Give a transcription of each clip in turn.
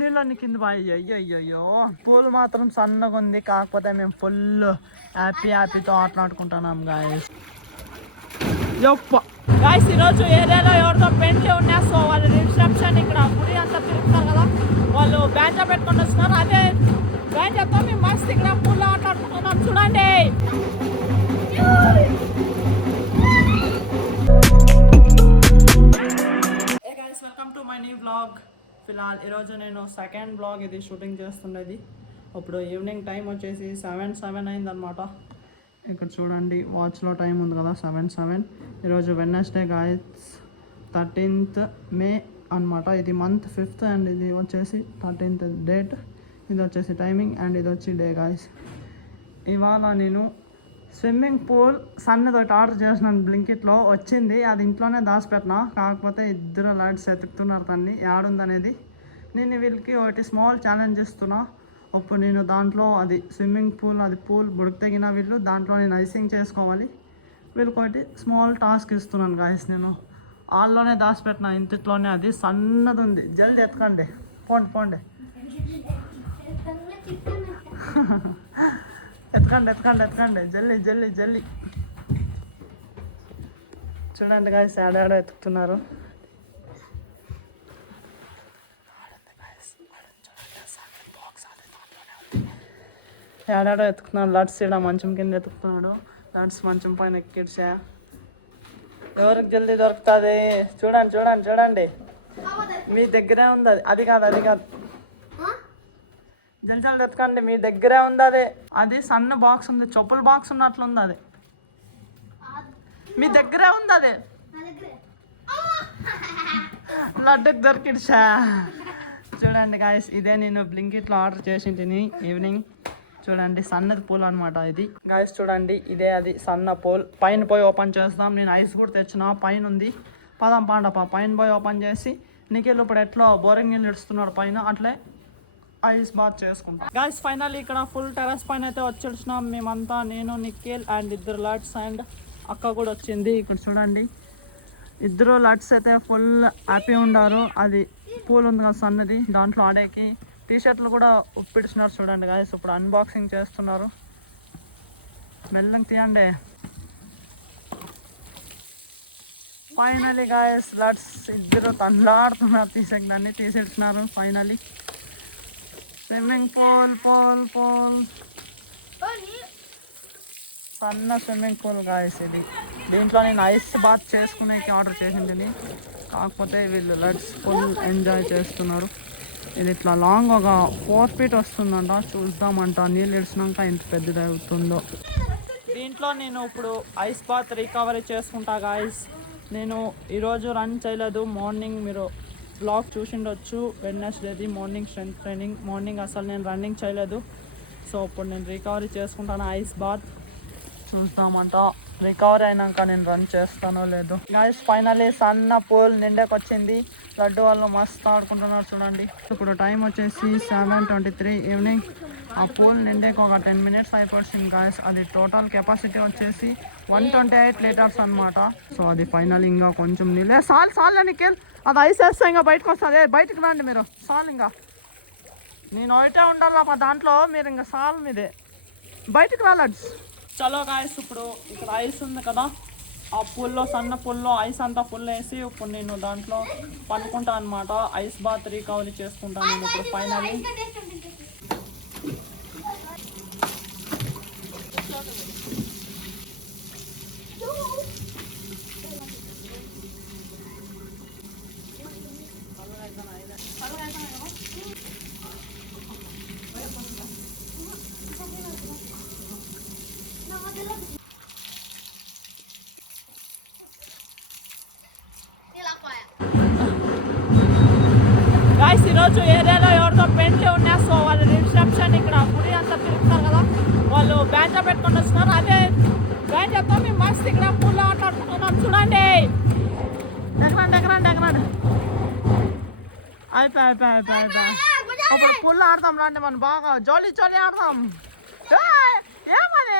నీళ్ళని కింద బాయ్. అయ్యో పూలు మాత్రం సన్నగా ఉంది, కాకపోతే మేము ఫుల్ హ్యాపీతో ఆటలాడుకుంటున్నాం గాయస్. గాయస్ ఈరోజు ఏరియాలో ఎవరితో పెండ్లి ఉన్నా, సో వాళ్ళు రిసెప్షన్ ఇక్కడ గుడి అంతా తిరుగుతారు కదా, వాళ్ళు బ్యాంజా పెట్టుకొని వస్తున్నారు. అదే బ్యాంజాతో మేము మస్తు ఇక్కడ పూల్లో ఆటలాడుకుంటున్నాం చూడండి. Welcome to my new vlog. ఫిల్హాల్ ఈరోజు నేను సెకండ్ బ్లాగ్ ఇది షూటింగ్ చేస్తుండేది. ఇప్పుడు ఈవినింగ్ టైం వచ్చేసి 7 అయిందనమాట. ఇక్కడ చూడండి వాచ్లో టైం ఉంది కదా, 7. ఈరోజు వెడ్నెస్డే గాయస్, 13th May అనమాట. ఇది మంత్ 5th అండ్ ఇది వచ్చేసి 13th డేట్. ఇది వచ్చేసి టైమింగ్ అండ్ ఇది వచ్చి డే గాయస్. ఇవాళ నేను స్విమ్మింగ్ పూల్ సన్నదొకటి ఆర్డర్ చేసినాను, బ్లింకిట్లో వచ్చింది. అది ఇంట్లోనే దాచిపెట్టినా, కాకపోతే ఇద్దరు లాడ్స్ ఎతుకుతున్నారు దాన్ని ఏడుందనేది. నేను వీళ్ళకి ఒకటి స్మాల్ ఛాలెంజ్ ఇస్తున్నా. అప్పుడు నేను దాంట్లో అది స్విమ్మింగ్ పూల్, అది పూల్ బుడక తగిన వీళ్ళు దాంట్లో నేను ఐసింగ్ చేసుకోవాలి. వీళ్ళకి ఒకటి స్మాల్ టాస్క్ ఇస్తున్నాను గాయస్. నేను వాళ్ళలోనే దాచిపెట్టిన ఇంతట్లోనే, అది సన్నది ఉంది. జల్ది ఎత్తుకండి, పోండి ఎత్తుకండి జల్లి. చూడండి గాయస్ ఆడాడో ఎత్తుకుతున్నారు. ఏడాడో ఎత్తుకున్నాడు. లడ్స్ ఇక్కడ మంచం కింద ఎత్తుకుతున్నాడు. లడ్స్ మంచం పైన ఎక్కిడ్చా. ఎవరికి జల్దీ దొరుకుతుంది చూడండి. మీ దగ్గరే ఉంది అది కాదు జల్జల్ ఎత్తుకండి. మీ దగ్గరే ఉంది అది సన్న బాక్స్ ఉంది, చెప్పుల బాక్స్ ఉన్నట్లుంది. అది మీ దగ్గరే ఉంది. అది లడ్డుకు దొరికిడ్చా. చూడండి గాయస్, ఇదే నేను బ్లింకిట్లో ఆర్డర్ చేసింటిని ఈవినింగ్. చూడండి సన్నది పూల్ అనమాట ఇది గాయస్. చూడండి ఇదే అది సన్న పూల్. పైన పోయి ఓపెన్ చేస్తాం. నేను ఐస్ కూడా తెచ్చిన, పైన ఉంది. పదం పాండప పైన పోయి ఓపెన్ చేసి, నిఖిల్ ఇప్పుడు ఎట్లా బోరింగ్ నీళ్ళు ఇడుస్తున్నాడు పైన, అట్లే ఐస్ బాత్ చేసుకుంటాం గాయస్. ఫైనల్ ఇక్కడ ఫుల్ టెరస్ పైన అయితే వచ్చేసినాం మేమంతా. నేను, నిఖిల్ అండ్ ఇద్దరు లడ్స్ అండ్ అక్క కూడా వచ్చింది. ఇక్కడ చూడండి ఇద్దరు లడ్స్ అయితే ఫుల్ హ్యాపీ ఉండారు. అది పూల్ ఉంది కదా సన్నది, దాంట్లో ఆడేకి టీషర్ట్లు కూడా ఉప్పిడిచినారు. చూడండి గాయస్ ఇప్పుడు అన్బాక్సింగ్ చేస్తున్నారు. మెల్లగా తీయండి. ఫైనలీ గాయస్ లడ్స్ ఇద్దరు తండ్లాడుతున్నారు, తీసేదాన్ని తీసేస్తున్నారు. ఫైనలీ స్విమ్మింగ్ పూల్ సన్న స్విమ్మింగ్ పూల్ గాయస్ ఇది. దీంట్లో నేను ఐస్ బాత్ చేసుకునేకి ఆర్డర్ చేసింది, కాకపోతే వీళ్ళు లడ్స్ ఫుల్ ఎంజాయ్ చేస్తున్నారు. ఇది ఇట్లా లాంగ్ ఒక 4 feet వస్తుందంట. చూద్దామంట నీళ్ళు ఇడిచినాక ఎంత పెద్దది అవుతుందో. దీంట్లో నేను ఇప్పుడు ఐస్ బాత్ రికవరీ చేసుకుంటా గాయస్. నేను ఈరోజు రన్ చేయలేదు. మార్నింగ్ మీరు బ్లాగ్ చూసిండొచ్చు, వెడ్నెస్డేది మార్నింగ్ స్ట్రెంత్ ట్రైనింగ్. మార్నింగ్ అసలు నేను రన్నింగ్ చేయలేదు. సో ఇప్పుడు నేను రికవరీ చేసుకుంటాను ఐస్ బాత్. చూస్తామంట రికవరీ అయినాక నేను రన్ చేస్తానో లేదో గాయస్. ఫైనలీ సన్న పూల్ నిండాకి వచ్చింది. లడ్డు వాళ్ళు మస్తు ఆడుకుంటున్నారు చూడండి. ఇప్పుడు టైం వచ్చేసి 7:23 ఈవినింగ్. ఆ పూల్ నిండాకి ఒక 10 minutes అయిపోతుంది గాయస్. అది టోటల్ కెపాసిటీ వచ్చేసి 128 liters అనమాట. సో అది ఫైనల్ ఇంకా కొంచెం నీళ్ళే సాల్ నిఖిల్. అది ఐస్ వేస్తే ఇంకా బయటకు వస్తుంది. బయటకు రండి మీరు, సాల్ ఇంకా నేను ఒకటే ఉండాలి దాంట్లో, మీరు ఇంకా సాల్ మీదే బయటకు రాలడ్స్. చలో గాయస్ ఇప్పుడు ఇక్కడ ఐస్ ఉంది కదా, ఆ పూల్లో సన్న పూల్లో ఐస్ అంతా ఫుల్ వేసి ఇప్పుడు నేను దాంట్లో పనుకుంటాను అనమాట. ఐస్ బాత్ రికవరీ చేసుకుంటాను నేను ఇప్పుడు ఫైనలీ. గాయస్ ఈరోజు ఏరియాలో ఎవరితో పెండ్లి ఉన్నా, సో వాళ్ళు రిసెప్షన్ ఇక్కడ గుడి అంతా తిరుగుతారు కదా, వాళ్ళు బ్యాంజా పెట్టుకొని వస్తున్నారు. అదే బ్యాంజాతో మేము మస్తు ఇక్కడ పూల్లో ఆటలాడుకుంటున్నాం చూడండి. ఎగరండి అయిపోయి అప్పుడు పూల్లో ఆడతాం రండి. మనం బాగా జోలీ ఆడతాం. ఏమని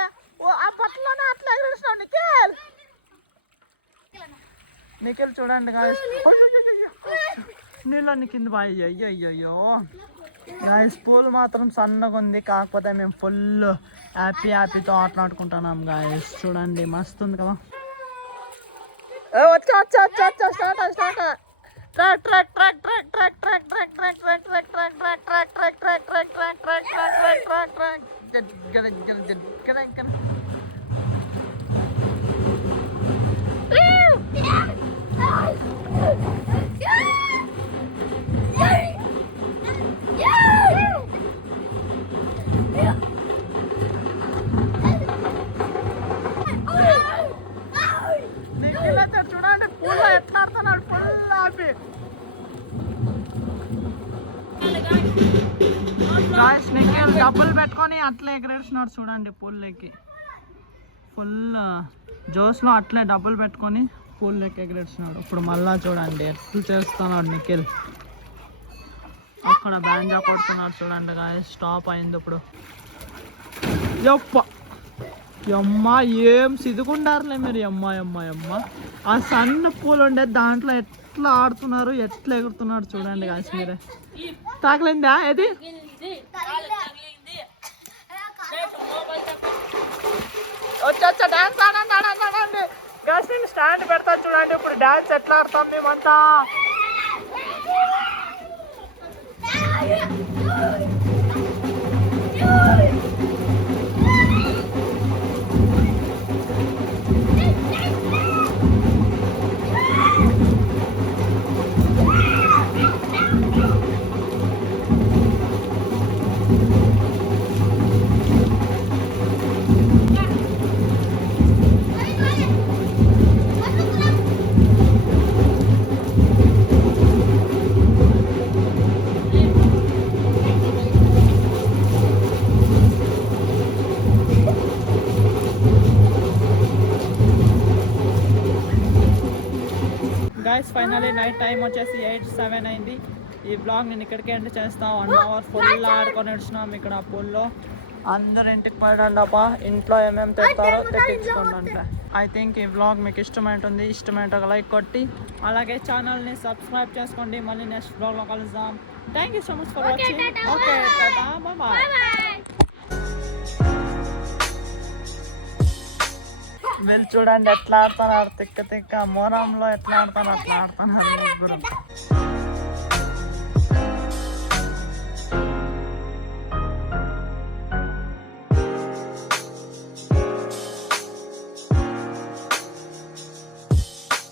ఆ పట్లలోనే అట్లా ఎగిరిస్తున్నాడు నిఖిల్ చూడండి గాయస్. నీళ్ళని కింద బాయ్. అయ్యో గాయస్ పూల్ మాత్రం సన్నగా ఉంది, కాకపోతే మేము ఫుల్ హ్యాపీతో ఆటలాడుకుంటున్నాం గాయస్. చూడండి మస్తు ఉంది కదా. చూడండి పూల్లో ఎట్లా ఆడుతున్నాడు, ఫుల్ హ్యాపీ. నిఖిల్ డబ్బులు పెట్టుకొని అట్లే ఎగరేస్తున్నాడు చూడండి పూల్లోకి. ఫుల్ జోస్లో అట్లే డబ్బులు పెట్టుకొని పూల్లోకి ఎగరేస్తున్నాడు. ఇప్పుడు మళ్ళా చూడండి ఎట్లు చేస్తున్నాడు నిఖిల్. అక్కడ బ్యాంజా కొడుతున్నాడు చూడండి గాయస్. స్టాప్ అయింది ఇప్పుడు. యమ్మ ఏం సిదుకుండారులే మీరు. యమ్మ ఆ సన్న పూలు ఉండే దాంట్లో ఎట్లా ఆడుతున్నారు, ఎట్లా ఎగురుతున్నారు చూడండి గాయస్. మీరే తాకలేందా ఏది? వచ్చా డాన్స్ ఆడండి గాయస్. నేను స్టాండ్ పెడతా చూడండి ఇప్పుడు డాన్స్ ఎట్లా ఆడతాం మేమంతా. గైస్ ఫైనలీ నైట్ టైం వచ్చేసి 8:07 అయింది. ఈ బ్లాగ్ నేను ఇక్కడికి ఎండ్ చేస్తాం. 1 అవర్ ఫుల్ ఆడుకొని వచ్చినాం ఇక్కడ పూల్లో. అందరు ఇంటికి పడండప్ప, ఇంట్లో ఏమేమి తెస్తారో తెప్పించుకోండి. ఐ థింక్ ఈ బ్లాగ్ మీకు ఇష్టమైతే ఒక లైక్ కొట్టి అలాగే ఛానల్ని సబ్స్క్రైబ్ చేసుకోండి. మళ్ళీ నెక్స్ట్ బ్లాగ్లో కలుద్దాం. Thank you so much for watching. Okay tata bye. వీళ్ళు చూడండి ఎట్లా ఆడుతున్నారు, తిక్క మొరంలో ఎట్లా ఆడుతున్నారు అట్లా ఆడుతున్నారు ముగ్గురు.